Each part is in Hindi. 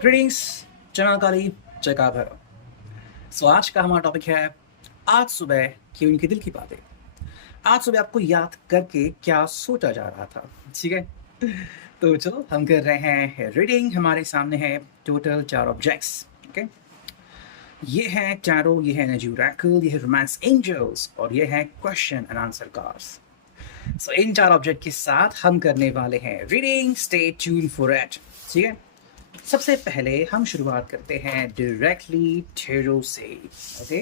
ग्रीटिंग्स, चनाकारी, चकाभर। सो आज का हमारा टॉपिक है आज सुबह की उनके दिल की बातें। आज सुबह आपको याद करके क्या सोचा जा रहा था, ठीक है? तो चलो हम कर रहे हैं रीडिंग। हमारे सामने है टोटल 4 ऑब्जेक्ट्स, ओके? ये है टैरो, ये है एनर्जी ओरेकल, ये है रोमांस एंजल्स और ये है question and answer cards. So in 4 object के साथ हम करने वाले हैं reading. Stay tune for it, ठीक है? सबसे पहले हम शुरुआत करते हैं डायरेक्टली टैरो से, ओके?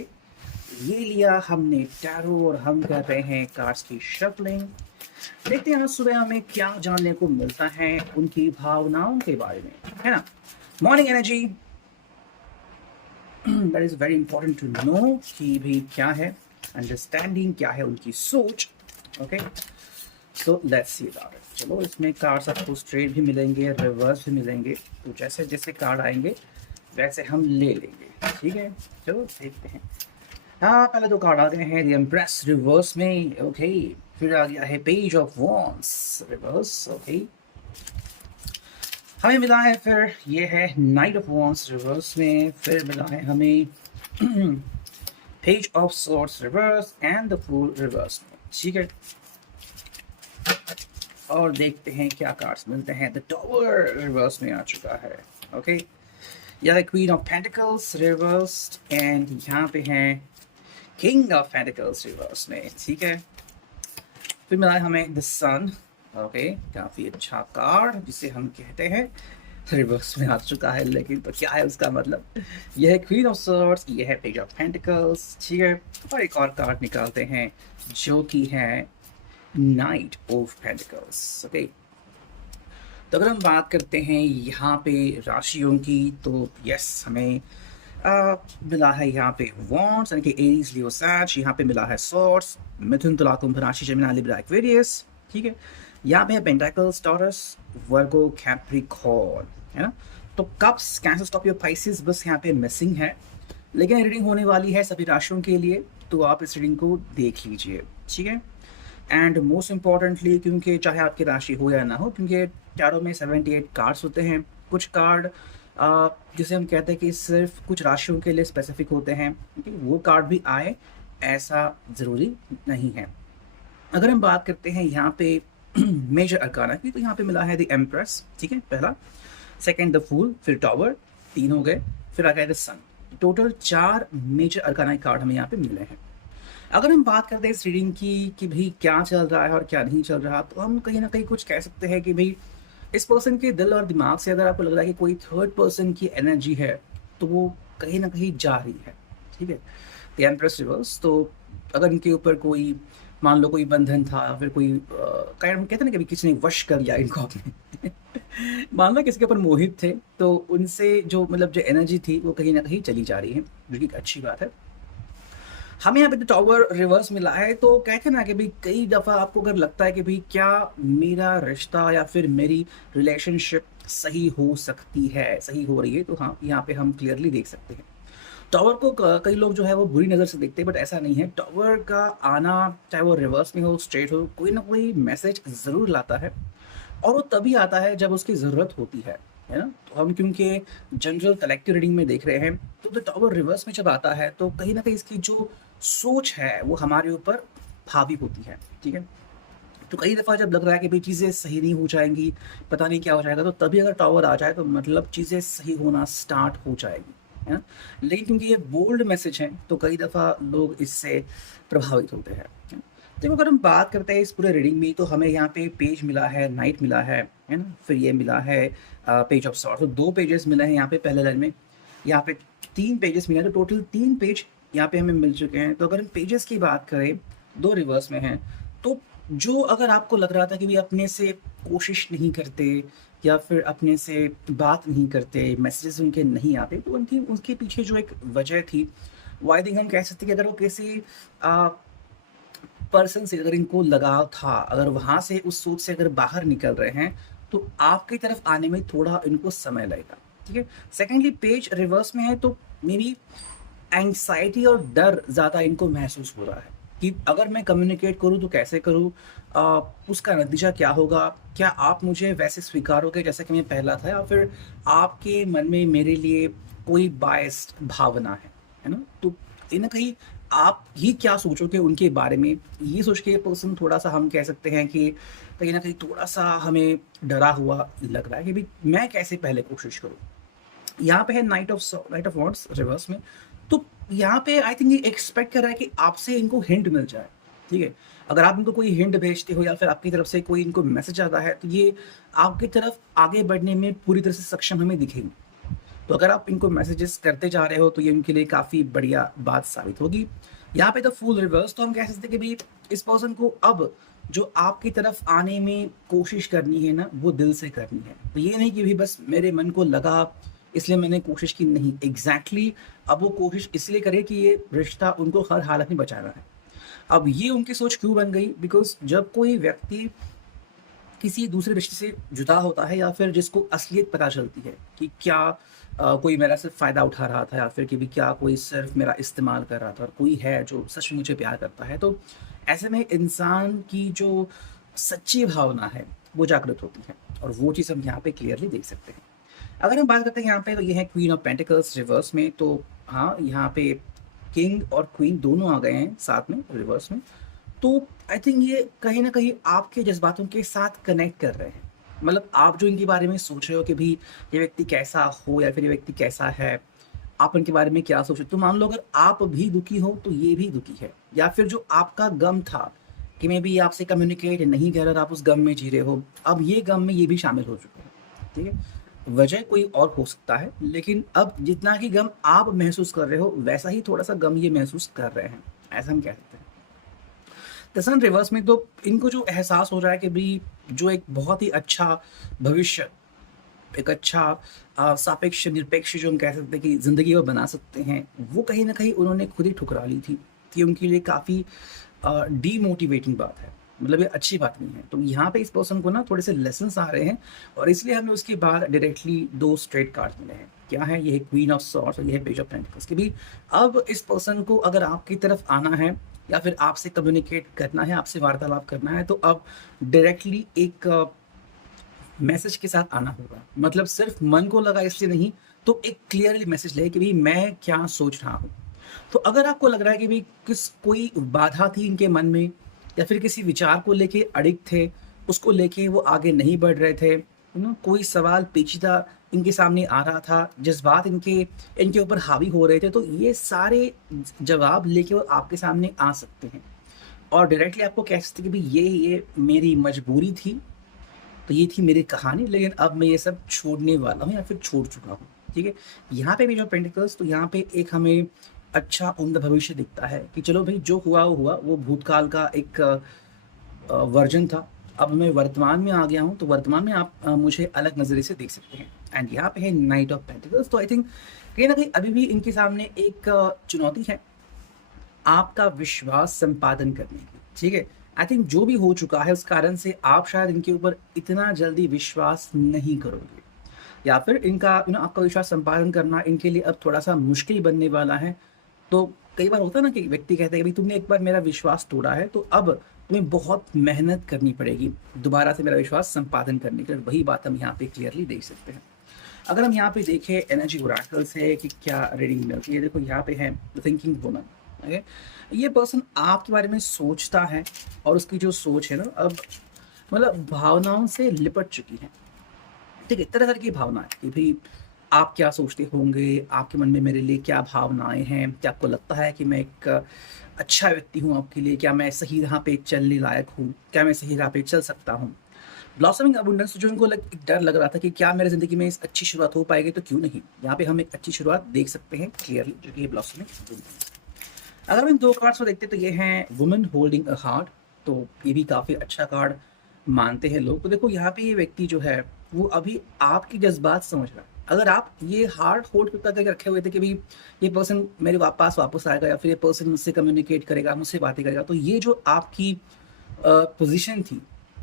ये लिया हमने टैरो और हम कर रहे हैं कार्ड्स की शफलिंग। देखते हैं आज सुबह हमें क्या जानने को मिलता है उनकी भावनाओं के बारे में, है ना? Morning energy, that is very important to know कि भी क्या है, अंडरस्टैंडिंग क्या है उनकी सोच, okay? So let's see about it. चलो इसमें कार्ड्स आपको स्ट्रेट भी मिलेंगे, रिवर्स भी मिलेंगे, तो जैसे जैसे कार्ड आएंगे वैसे हम ले लेंगे, ठीक है? चलो देखते हैं। हाँ, पहले दो कार्ड आ गए हैं, द एम्प्रेस रिवर्स में, ओके। फिर आ गया है page of wands reverse, okay. हमें मिला है फिर ये है नाइट ऑफ वॉन्ड्स रिवर्स में। फिर मिला है हमें page of swords reverse and the fool reverse में, ठीक है? और देखते हैं क्या कार्ड्स मिलते हैं। द टॉवर रिवर्स में आ चुका है, ओके। यह queen of pentacles reverse and यहाँ पे हैं किंग ऑफ पेंटिकल्स रिवर्स में, ठीक है। फिर मिला है हमें द सन, ओके, काफी अच्छा कार्ड जिसे हम कहते हैं रिवर्स में आ चुका है, लेकिन तो क्या है उसका मतलब। यह है क्वीन ऑफ सॉर्ड्स, यह है पेज ऑफ पेंटिकल्स, ठीक है। और एक और कार्ड निकालते हैं जो कि है नाइट ऑफ पेंटिकल्स, ओके। तो अगर हम बात करते हैं यहाँ पे राशियों की, तो यस हमें मिला है यहाँ पे वॉन्ड्स यानी कि एरीज लियो सैज, यहाँ पे मिला है सॉर्ड्स मिथुन तुला कुंभ राशि जमिनी लिब्रा एक्वेरियस, ठीक है। यहाँ पे है पेंटाकल्स टॉरस वर्गो कैप्रिकॉर्न, है ना। तो कप्स कैंसर स्कॉर्पियो पाइसिस बस यहाँ पे मिसिंग है, लेकिन रीडिंग होने वाली है सभी राशियों के लिए, तो आप इस रीडिंग को देख लीजिए, ठीक है। एंड मोस्ट इम्पॉर्टेंटली, क्योंकि चाहे आपकी राशि हो या ना हो, क्योंकि टैरो में 78 कार्ड्स होते हैं। कुछ कार्ड जिसे हम कहते हैं कि सिर्फ कुछ राशियों के लिए स्पेसिफिक होते हैं, वो कार्ड भी आए ऐसा ज़रूरी नहीं है। अगर हम बात करते हैं यहाँ पे मेजर अरकाना की, तो यहाँ पे मिला है द एम्प्रेस, ठीक है, पहला। सेकंड द फूल, फिर टॉवर, 3 हो गए। फिर आ गया the sun. Total 4 major arcana card हमें यहाँ पे मिले हैं। अगर हम बात करते हैं इस रीडिंग की कि भाई क्या चल रहा है और क्या नहीं चल रहा, तो हम कहीं ना कहीं कुछ कह सकते हैं कि भाई इस पर्सन के दिल और दिमाग से अगर आपको लग रहा है कि कोई थर्ड पर्सन की एनर्जी है, तो वो कहीं ना कहीं जा रही है, ठीक है। द एम्प्रेस रिवर्स, तो अगर इनके ऊपर कोई मान लो कोई बंधन था, फिर कोई हम कहते हैं ना कि किसी ने वश कर लिया इनको अपने मान लो किसी के ऊपर मोहित थे, तो उनसे जो मतलब जो एनर्जी थी वो कहीं ना कहीं चली जा रही है, जो कि एक अच्छी बात है। हमें यहाँ पे टॉवर रिवर्स मिला है, तो कहते हैं ना कि भाई कई दफ़ा आपको अगर लगता है कि भाई क्या मेरा रिश्ता या फिर मेरी रिलेशनशिप सही हो सकती है, सही हो रही है, तो हाँ यहाँ पे हम क्लियरली देख सकते हैं। टॉवर को कई लोग जो है वो बुरी नज़र से देखते हैं, बट ऐसा नहीं है। टॉवर का आना, चाहे वो रिवर्स में हो स्ट्रेट हो, कोई ना कोई मैसेज ज़रूर लाता है, और वो तभी आता है जब उसकी ज़रूरत होती है ना। तो हम क्योंकि जनरल कलेक्टिव रीडिंग में देख रहे हैं, तो द टॉवर रिवर्स में जब आता है तो कहीं ना कहीं इसकी जो सोच है वो हमारे ऊपर हावी होती है, ठीक है। तो कई दफ़ा जब लग रहा है कि भाई चीज़ें सही नहीं हो जाएंगी, पता नहीं क्या हो जाएगा, तो तभी अगर टॉवर आ जाए तो मतलब चीज़ें सही होना स्टार्ट हो जाएगी, है ना। लेकिन क्योंकि ये बोल्ड मैसेज है, तो कई दफ़ा लोग इससे प्रभावित होते हैं, है ना? देखो अगर हम बात करते हैं इस पूरे रीडिंग में, तो हमें यहाँ पे पेज मिला है, नाइट मिला है ना। फिर ये मिला है पेज ऑफ सॉर्ड्स, तो 2 पेजेस मिले हैं यहाँ पे पहले लाइन में। यहाँ पे 3 पेजेस मिले हैं, तो टोटल 3 पेज यहाँ पे हमें मिल चुके हैं। तो अगर हम पेजेस की बात करें, 2 रिवर्स में हैं, तो जो अगर आपको लग रहा था कि भाई अपने से कोशिश नहीं करते या फिर अपने से बात नहीं करते, मैसेजेस उनके नहीं आते, तो उनकी उसके पीछे जो एक वजह थी, वो आई थिंक हम कह सकते हैं कि अगर वो किसी पर्सन से अगर इनको लगाव था, अगर वहाँ से उस सोच से अगर बाहर निकल रहे हैं, तो आपकी तरफ आने में थोड़ा इनको समय लगेगा, ठीक है। सेकेंडली पेज रिवर्स में है, तो मे बी एंग्जाइटी और डर ज़्यादा इनको महसूस हो रहा है, कि अगर मैं कम्युनिकेट करूँ तो कैसे करूँ? उसका नतीजा क्या होगा? क्या आप मुझे वैसे स्वीकारोगे जैसा कि मैं पहला था, या फिर आपके मन में मेरे लिए कोई बायस्ड भावना है ना? तो कहीं न कहीं आप ही क्या सोचोगे उनके बारे में, ये सोच के पर्सन थोड़ा-सा हम कह सकते हैं कि कहीं न कहीं थोड़ा-सा हमें डरा हुआ लग रहा है कि भई मैं कैसे पहले कोशिश करूँ? यहाँ पे है नाइट ऑफ वॉन्ड्स रिवर्स में। तो यहाँ पे आई थिंक ये एक्सपेक्ट कर रहा है कि आपसे इनको हिंट मिल जाए, ठीक है? अगर आप इनको कोई हिंट भेजते हो या फिर आपकी तरफ से कोई इनको मैसेज आता है, तो ये आपकी तरफ आगे बढ़ने में पूरी तरह से सक्षम हमें दिखेंगे। तो अगर आप इनको मैसेजेस करते जा रहे हो, तो ये उनके लिए काफ़ी बढ़िया बात साबित होगी। यहाँ पे द फूल रिवर्स, तो हम कह सकते हैं कि भई इस पर्सन को अब जो आपकी तरफ आने में कोशिश करनी है ना, वो दिल से करनी है। तो ये नहीं कि भई बस मेरे मन को लगा इसलिए मैंने कोशिश की, नहीं, एग्ज़ैक्टली अब वो कोशिश इसलिए करे कि ये रिश्ता उनको हर हालत में बचाना है। अब ये उनकी सोच क्यों बन गई? बिकॉज़ जब कोई व्यक्ति किसी दूसरे रिश्ते से जुदा होता है, या फिर जिसको असलियत पता चलती है कि क्या कोई मेरा सिर्फ फ़ायदा उठा रहा था, या फिर कि भी क्या कोई सिर्फ मेरा इस्तेमाल कर रहा था, और कोई है जो सच में मुझे प्यार करता है, तो ऐसे में इंसान की जो सच्ची भावना है वो जागृत होती है, और वो चीज़ हम यहाँ पे क्लियरली देख सकते हैं। अगर हम बात करते हैं यहाँ पे, तो ये है क्वीन ऑफ पेंटिकल्स रिवर्स में। तो हाँ, यहाँ पे किंग और क्वीन दोनों आ गए हैं साथ में रिवर्स में। तो आई थिंक ये कहीं न कहीं आपके जज़्बातों के साथ कनेक्ट कर रहे हैं। मतलब आप जो इनके बारे में सोच रहे हो कि भई ये व्यक्ति कैसा हो, या फिर ये व्यक्ति कैसा है, आप उनके बारे में क्या सोच रहे हो? तो मान लो अगर आप भी दुखी हो, तो ये भी दुखी है। या फिर जो आपका गम था कि मेबी ये आपसे कम्युनिकेट नहीं कर रहा और आप उस गम में जी रहे हो, अब ये गम में ये भी शामिल हो चुके हैं, ठीक है? वजह कोई और हो सकता है, लेकिन अब जितना कि गम आप महसूस कर रहे हो, वैसा ही थोड़ा-सा गम ये महसूस कर रहे हैं। ऐसा हम कह सकते हैं। द सन रिवर्स में तो इनको जो एहसास हो रहा है कि भई जो एक बहुत ही अच्छा भविष्य, एक अच्छा सापेक्ष निरपेक्ष जो हम कह सकते हैं कि ज़िंदगी वो बना सकते हैं, वो कहीं न कहीं उन्होंने खुद ही ठुकरा ली थी। तो ये उनके लिए काफ़ी डीमोटिवेटिंग बात है। मतलब ये अच्छी बात नहीं है। तो यहाँ पे इस पर्सन को ना थोड़े से लेसन्स आ रहे हैं, और इसलिए हमें उसके बाद डायरेक्टली 2 स्ट्रेट कार्ड्स मिले हैं। क्या है? ये है क्वीन ऑफ सॉर्ड्स और ये है पेज ऑफ पेंटिकल्स कि भई अब इस पर्सन को अगर आपकी तरफ आना है, या फिर आपसे कम्युनिकेट करना है, आपसे वार्तालाप करना है, तो अब डायरेक्टली एक मैसेज के साथ आना होगा। मतलब सिर्फ मन को लगा इसलिए नहीं, तो एक क्लियरली मैसेज ले कि भई मैं क्या सोच रहा हूँ। तो अगर आपको लग रहा है कि भई कोई बाधा थी इनके मन में, या फिर किसी विचार को लेके अडिग थे, उसको लेके वो आगे नहीं बढ़ रहे थे, कोई सवाल पेचीदा इनके सामने आ रहा था, जज़्बात इनके इनके ऊपर हावी हो रहे थे, तो ये सारे जवाब लेके वो आपके सामने आ सकते हैं, और डायरेक्टली आपको कह सकते हैं कि भई ये मेरी मजबूरी थी, तो ये थी मेरी कहानी, लेकिन अब मैं ये सब छोड़ने वाला हूँ, या फिर छोड़ चुका हूँ, ठीक है? यहाँ पे भी जो पेंटिकल्स, तो यहाँ पे एक हमें अच्छा उम्दा भविष्य दिखता है कि चलो भई जो हुआ वो हुआ, वो भूतकाल का एक वर्ज़न था। अब मैं वर्तमान में आ गया हूँ, तो वर्तमान में आप मुझे अलग नज़रिए से देख सकते हैं। एंड यहाँ पे है नाइट ऑफ पेंटिकल्स, तो आई थिंक कहीं न कहीं अभी भी इनके सामने एक चुनौती है आपका विश्वास संपादन करने की, ठीक है? आई थिंक जो भी हो चुका है, उस कारण से आप शायद इनके ऊपर इतना जल्दी विश्वास नहीं करोगे, या फिर इनका आपका विश्वास संपादन करना इनके लिए अब थोड़ा-सा मुश्किल बनने वाला है। तो कई बार होता है ना कि व्यक्ति कहता है कि भई तुमने एक बार मेरा विश्वास तोड़ा है, तो अब तुम्हें बहुत मेहनत करनी पड़ेगी दोबारा से मेरा विश्वास संपादन करने के लिए। वही बात हम यहाँ पे क्लियरली देख सकते हैं। अगर हम यहाँ पे देखें एनर्जी ओरेकल से कि क्या रीडिंग मिलती है, देखो यहाँ पे है द थिंकिंग वुमन, ओके? ये पर्सन आपके बारे में सोचता है, और उसकी जो सोच है ना, अब मतलब भावनाओं से लिपट चुकी है, ठीक है? तरह-तरह की भावनाएँ कि भई आप क्या सोचते होंगे, आपके मन में मेरे लिए क्या भावनाएँ हैं? क्या आपको लगता है कि मैं एक अच्छा व्यक्ति हूँ आपके लिए? क्या मैं सही राह पे चलने लायक हूँ? क्या मैं सही राह पे चल सकता हूँ? ब्लॉसमिंग अबंडेंस, जो इनको एक डर लग रहा था कि क्या मेरी ज़िंदगी में इस अच्छी शुरुआत हो पाएगी, तो क्यों नहीं? यहाँ पे हम एक अच्छी शुरुआत देख सकते हैं क्लियरली, जो कि ये ब्लॉसमिंग अबंडेंस। अगर हम इन 2 कार्ड्स को देखते हैं, तो ये हैं वुमन होल्डिंग अ हार्ट, तो ये भी काफ़ी अच्छा कार्ड मानते हैं लोग। तो देखो यहाँ पे ये व्यक्ति जो है, वो अभी आपके जज़्बात समझ रहा है। अगर आप ये हार्ट होल्ड करके रखे हुए थे कि भई ये पर्सन मेरे पास वापस आएगा, या फिर ये पर्सन मुझसे कम्युनिकेट करेगा, मुझसे बातें करेगा, तो ये जो आपकी पोज़ीशन थी,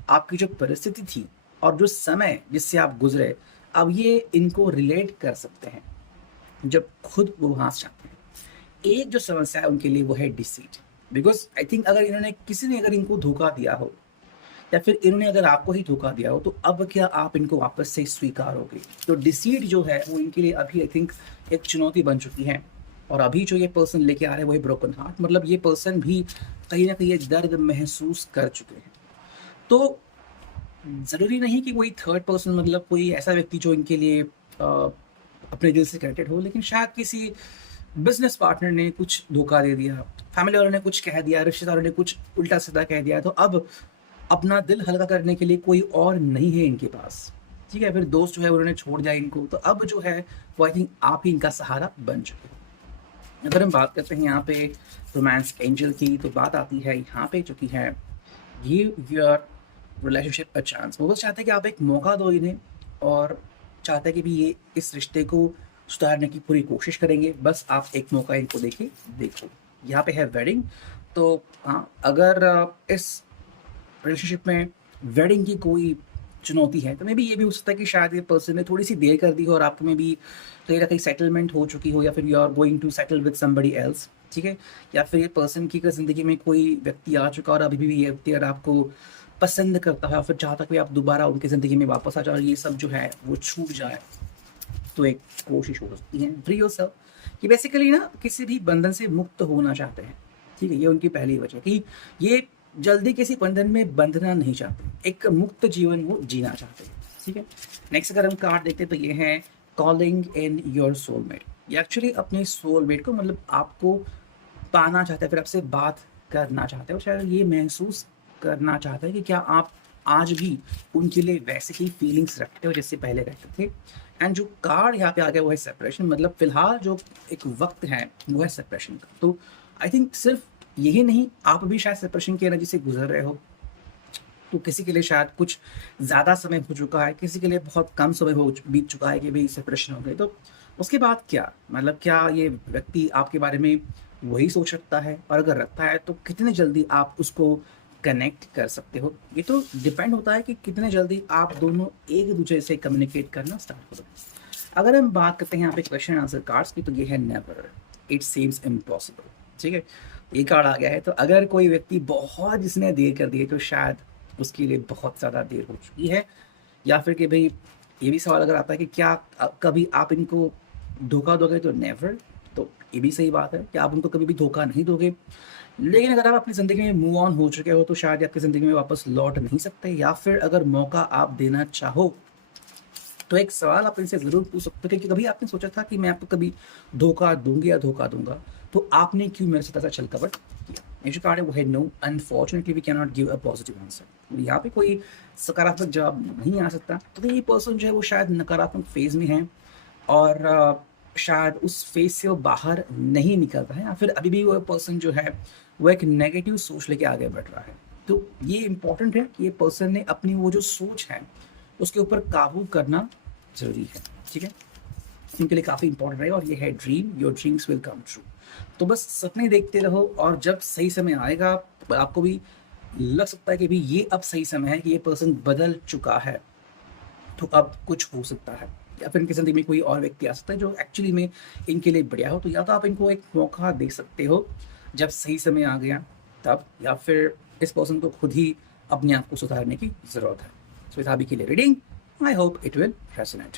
आपकी जो परिस्थिति थी, और जो समय जिससे आप गुज़रे, अब ये इनको रिलेट कर सकते हैं, जब खुद वो वहाँ से जाते हैं। एक जो समस्या है उनके लिए, वो है डिसीट, बिकॉज आई थिंक अगर इन्होंने किसी ने अगर इनको धोखा दिया हो या फिर इन्होंने अगर आपको ही धोखा दिया हो, तो अब क्या आप इनको वापस से स्वीकारोगे? तो डिसीट जो है वो इनके लिए अभी आई थिंक एक चुनौती बन चुकी है। और अभी जो ये पर्सन लेके आ रहे हैं वो है ब्रोकन हार्ट, मतलब ये पर्सन भी कहीं ना कहीं एक दर्द महसूस कर चुके हैं। तो ज़रूरी नहीं कि कोई थर्ड पर्सन, मतलब कोई ऐसा व्यक्ति जो इनके लिए अपने दिल से कनेक्टेड हो, लेकिन शायद किसी बिजनेस पार्टनर ने कुछ धोखा दे दिया, फैमिली वालों ने कुछ कह दिया, रिश्तेदारों ने कुछ उल्टा सीधा कह दिया, तो अब अपना दिल हल्का करने के लिए कोई और नहीं है इनके पास। ठीक है, फिर दोस्त जो है उन्होंने छोड़ दिया इनको, तो अब जो है वो आई थिंक आप ही इनका सहारा बन चुके हैं। अगर हम बात करते हैं यहाँ पे रोमांस एंजल की, तो बात आती है यहाँ पे जो कि है give your relationship a chance. वो बस चाहते हैं कि आप एक मौका दो इन्हें, और चाहते हैं कि भी ये इस रिश्ते को सुधारने की पूरी कोशिश करेंगे, बस आप एक मौका इनको देके देखो। यहाँ पे है वेडिंग, तो हाँ, अगर इस रिलेशनशिप में वेडिंग की कोई चुनौती है, तो मे बी ये भी हो सकता है कि शायद ये पर्सन ने थोड़ी सी देर कर दी हो और आपको में भी कहीं ना कहीं सेटलमेंट हो चुकी हो, या फिर you are going to settle with somebody else. ठीक है, या फिर ये पर्सन की ज़िंदगी में कोई व्यक्ति आ चुका और अभी भी ये व्यक्ति अगर आपको पसंद करता है, फिर चाहता कि आप दोबारा उनकी ज़िंदगी में वापस आ जाओ और ये सब जो है वो छूट जाए, तो एक कोशिश हो सकती है। फ्री योरसेल्फ, कि बेसिकली ना किसी भी बंधन से मुक्त होना चाहते हैं। ठीक है, ये उनकी पहली वजह कि ये जल्दी किसी बंधन में बंधना नहीं चाहते, एक मुक्त जीवन वो जीना चाहते हैं। ठीक है, नेक्स्ट अगर हम कार्ड देखते हैं तो ये है कॉलिंग इन योर सोलमेट। ये एक्चुअली अपने सोलमेट को, मतलब आपको पाना चाहते हैं, फिर आपसे बात करना चाहते हैं, और शायद ये महसूस करना चाहते हैं कि क्या आप आज भी उनके लिए वैसे ही फीलिंग्स रखते हो जैसे पहले रहते थे। एंड जो कार्ड यहाँ पे आ गया वो है सेपरेशन, मतलब फिलहाल जो एक वक्त है वो है सेपरेशन का। तो आई थिंक सिर्फ यही नहीं, आप भी शायद सेपरेशन की एनर्जी से गुजर रहे हो। तो किसी के लिए शायद कुछ ज़्यादा समय हो चुका है, किसी के लिए बहुत कम समय हो बीत चुका है कि भाई सेपरेशन हो गई। तो उसके बाद क्या, मतलब क्या ये व्यक्ति आपके बारे में वही सोच रखता है, और अगर रखता है तो कितने जल्दी आप उसको कनेक्ट कर सकते हो? ये तो डिपेंड होता है कि कितने जल्दी आप दोनों एक दूसरे से कम्युनिकेट करना स्टार्ट करो। अगर हम बात करते हैं यहाँ पे क्वेश्चन आंसर कार्ड्स की, तो ये है नेवर, इट सीम्स इम्पॉसिबल। ठीक है, ये कार्ड आ गया है, तो अगर कोई व्यक्ति बहुत जिसने देर कर दी है, तो शायद उसके लिए बहुत ज़्यादा देर हो चुकी है। या फिर कि भाई ये भी सवाल अगर आता है कि क्या कभी आप इनको धोखा दोगे, तो नेवर। तो ये भी सही बात है कि आप उनको कभी भी धोखा नहीं दोगे। लेकिन अगर आप अपनी ज़िंदगी में मूव ऑन हो चुके हो, तो शायद आपकी ज़िंदगी में वापस लौट नहीं सकते, या फिर अगर मौका आप देना चाहो, तो एक सवाल आप इनसे ज़रूर पूछ सकते हो कि कभी आपने सोचा था कि मैं आपको कभी धोखा दूंगी या धोखा दूंगा, तो आपने क्यों मेरे साथ ऐसा छल कपट किया? ये जो कार्ड है वो है no, unfortunately we can not give a positive answer. यहाँ पे कोई सकारात्मक जवाब नहीं आ सकता। तो ये पर्सन जो है वो शायद नकारात्मक फेज में है, और शायद उस फेज से वो बाहर नहीं निकलता है, या फिर अभी भी वो पर्सन जो है वो एक नेगेटिव सोच लेके आगे बढ़ रहा है। तो ये इंपॉर्टेंट है कि ये पर्सन ने अपनी वो जो सोच है उसके ऊपर काबू करना ज़रूरी है। ठीक है, उनके लिए काफ़ी इंपॉर्टेंट रहेगा। और ये है dream, your dreams will come true. तो बस सपने देखते रहो, और जब सही समय आएगा आपको भी लग सकता है कि भी ये अब सही समय है कि ये पर्सन बदल चुका है, तो अब कुछ हो सकता है, या फिर इनकी ज़िंदगी में कोई और व्यक्ति आ सकता है जो एक्चुअली में इनके लिए बढ़िया हो। तो या तो आप इनको एक मौका दे सकते हो जब सही समय आ गया तब, या फिर इस पर्सन को खुद ही अपने आप को सुधारने की ज़रूरत है। सो इस हॉबी के लिए reading, I hope it will resonate.